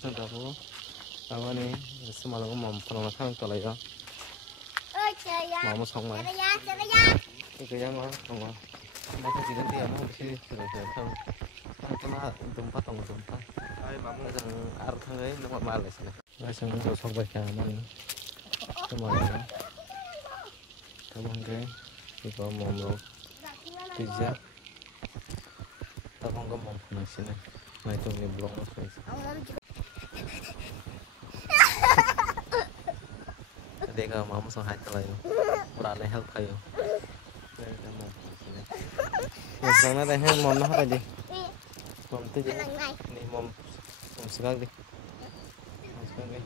Trong đó có apa nih semalam mau pernah makan kalau ya mau xong rồi cái yang mau xong rồi mau cái gì đến tiền mau cái sudah không cái mà tempat yang ar thang ấy nó mà lại sini lại sang nó xong rồi cả mà semalam cảm ơn cái có mồm luôn pizza tao không có mồm này sini này tôi nhìn blog nó dia ke mama so hai kalai ora le help kayo mom sana deh mom nah apa je mom tu je ni mom segak di mom segak di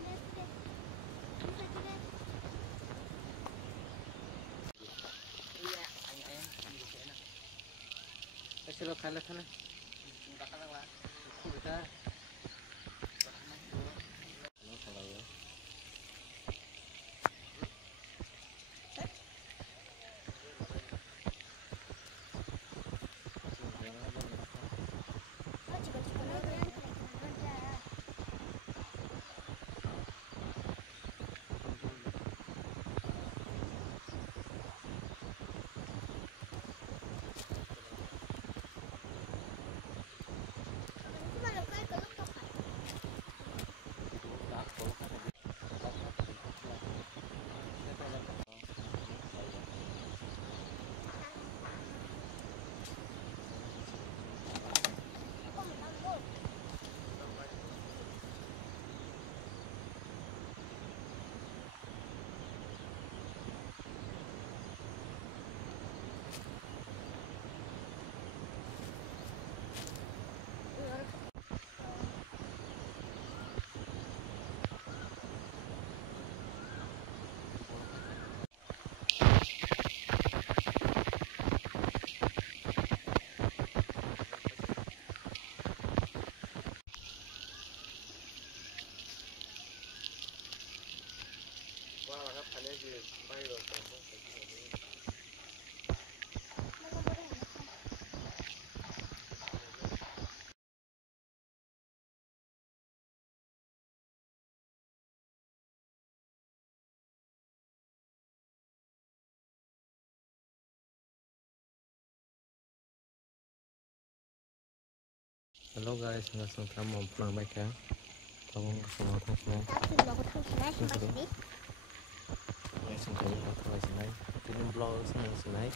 Silo khala thana kita Hello guys, langsung kamu pulang baik ya. Kamu semua thang sini. Langsung kamu thang sini. Ini vlog sini.